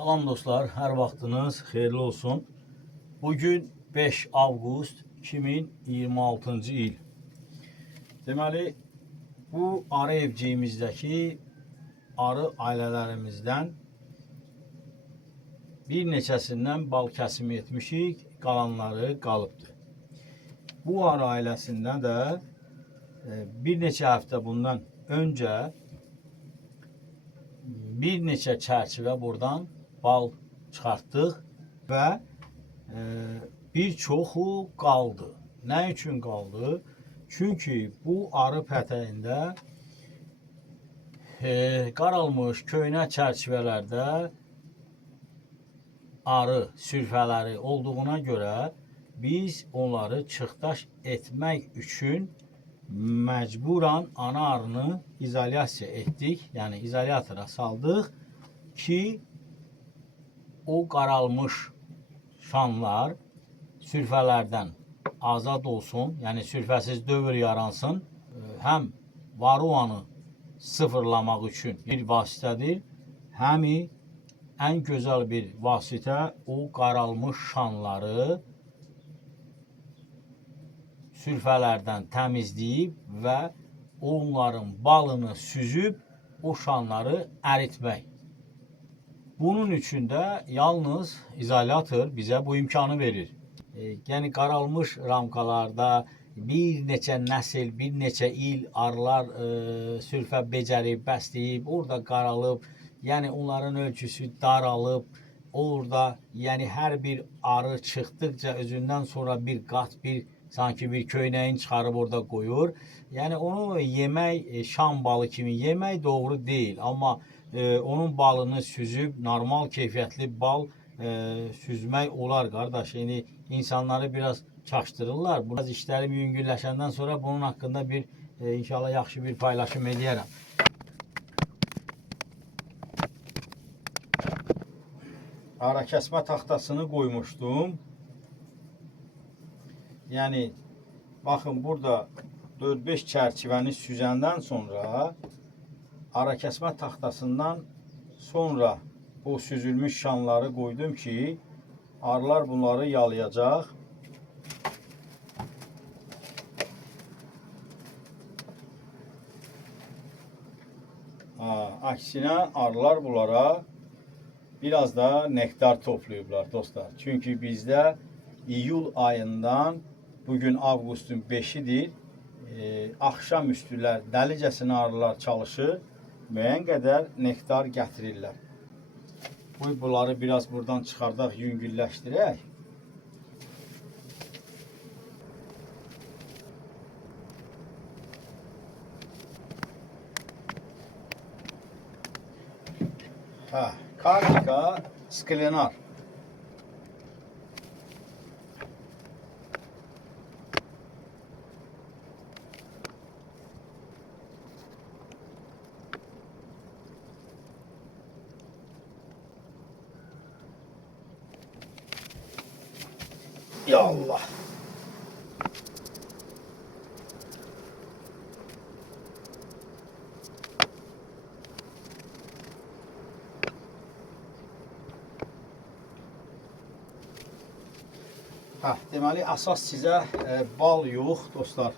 Salam dostlar, hər vaxtınız xeyirli olsun. Bugün 5 avqust 2026-cı il. Deməli, bu arı evciyimizdəki arı ailələrimizdən bir neçəsindən bal kəsimi etmişik, qalanları qalıbdır. Bu arı ailəsində də bir neçə həftə bundan öncə bir neçə çərçivə buradan bal çıxartdıq və bir çoxu qaldı. Nə üçün qaldı? Çünki bu arı pətəyində qaralmış köhnə çərçivələrdə arı sürfələri olduğuna görə biz onları çıxdaş etmək üçün məcburan ana arını izolyasiya etdik. Yəni izolyatora saldıq ki o qaralmış şanlar sürfələrdən azad olsun. Yəni sürfəsiz dövr yaransın. Həm varuanı sıfırlamaq üçün bir vasitədir. Həm ən gözəl bir vasitə o qaralmış şanları sürfələrdən təmizləyib və onların balını süzüb o şanları əritmək. Bunun üçün də yalnız izolyator bizə bu imkanı verir. Yəni qaralmış ramkalarda bir neçə nəsil, bir neçə il arılar sürfə becərib, bəsləyib, orada qaralıb, yəni onların ölçüsü daralıb, orada yəni hər bir arı çıxdıqca özündən sonra bir qat, sanki bir köynəyin çıxarıb orada qoyur. Yəni onu yemək, şam balı kimi yemək doğru deyil. Amma onun balını süzüb normal keyfiyyətli bal süzmək olar qardaş. Yəni insanları biraz çaşdırırlar. Biraz işlərim yüngülləşəndən sonra bunun haqqında bir inşallah yaxşı bir paylaşım edərəm. Ara kəsmə taxtasını qoymuşdum. Yəni baxın burada 4-5 çərçivəni süzəndən sonra ara kəsmə taxtasından sonra o süzülmüş şanları qoydum ki arılar bunları yalayacaq. Əksinə arılar bunlara biraz da nektar toplayıblar dostlar. Çünki bizdə iyul ayından bugün avqustun 5-idir. Axşam üstülər dəlicəsinə arılar çalışır. Müəyyən qədər nektar gətirirlər. Bunları biraz buradan çıxardaq, yüngülləşdirək. Karnika sklenar. Ya Allah. Deməli əsas sizə bal yox dostlar.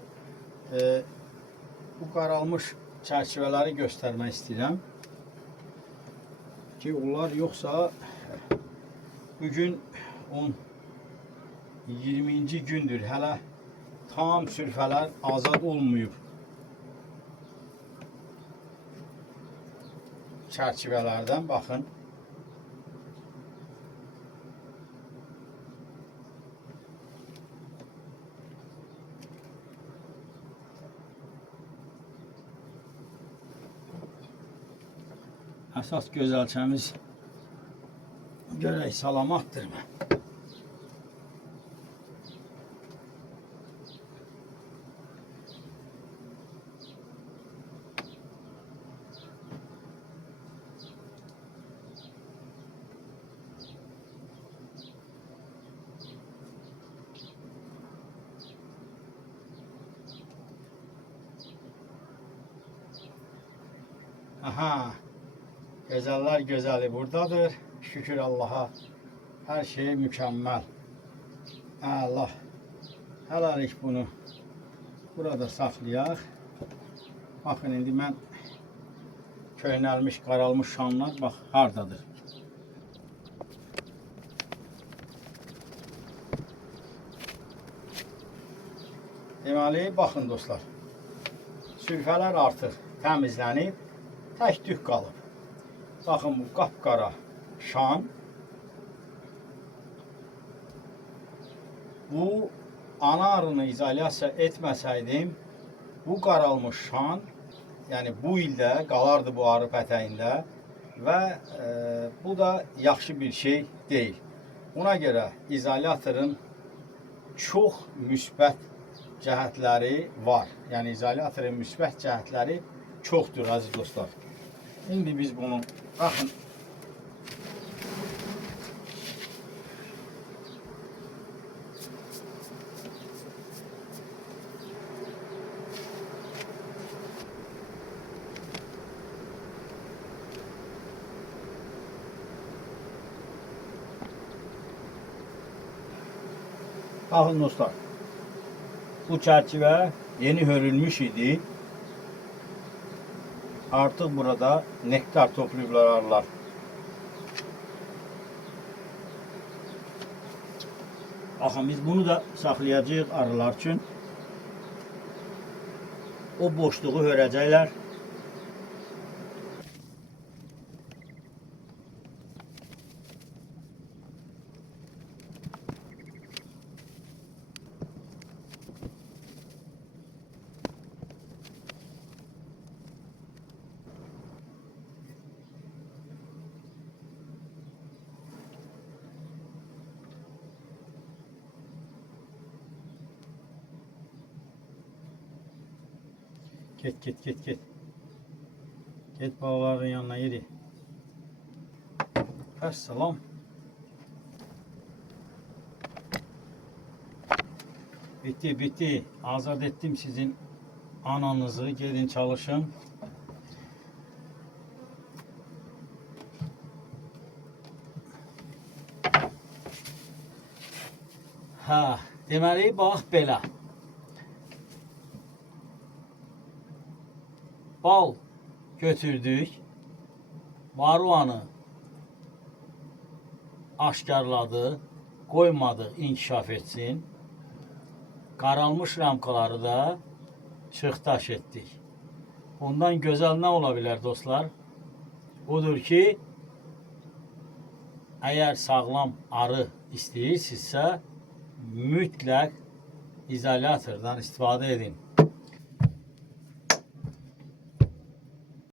Bu qaralmış çərçivələri göstərmək istəyirəm ki onlar yoxsa bugün 20-ci gündür, hələ tam sürfələr azad olmayıb çərçivələrdən. Baxın. Əsas gözəlçəmiz görək salamatdırmı? Aha, gözəller gözəli buradadır. Şükür Allah'a. Her şey mükemmel. Allah. Hələlik bunu burada saxlayaq. Baxın, indi mən köhnəlmiş, qaralmış şanlar bax hardadır. Deməli, baxın dostlar. Sülfələr artıq təmizlənib, tək tük qalıb. Baxın, bu qapqara şan. Bu ana arını izolyasiya etməsəydim, bu qaralmış şan, yəni bu ildə qalardı bu arı pətəyində və bu da yaxşı bir şey deyil. Buna görə izolyatorun çox müsbət cəhətləri var. Yəni izolyatorun müsbət cəhətləri çoxdur əziz dostlar. İndi biz bunu baxın. Baxın dostlar. Bu çərçivə yeni hörülmüş idi. Artıq burada nektar toplayıblar arılar. Baxın, biz bunu da saxlayacağıq arılar üçün. O boşluğu hörəcəklər. Get. Get babaların yanına yedi. Əssalam. Bitti. Azad ettim sizin ananızı. Gelin çalışın. Ha, deməli bax belə. Bal götürdük. Varroanı aşkarladı. Koymadı inkişaf etsin. Qaralmış ramkaları da çıxdaş etdik. Ondan gözəl nə ola bilər dostlar? Odur ki, əgər sağlam arı istəyirsinizsə, mütləq izolyatordan istifadə edin.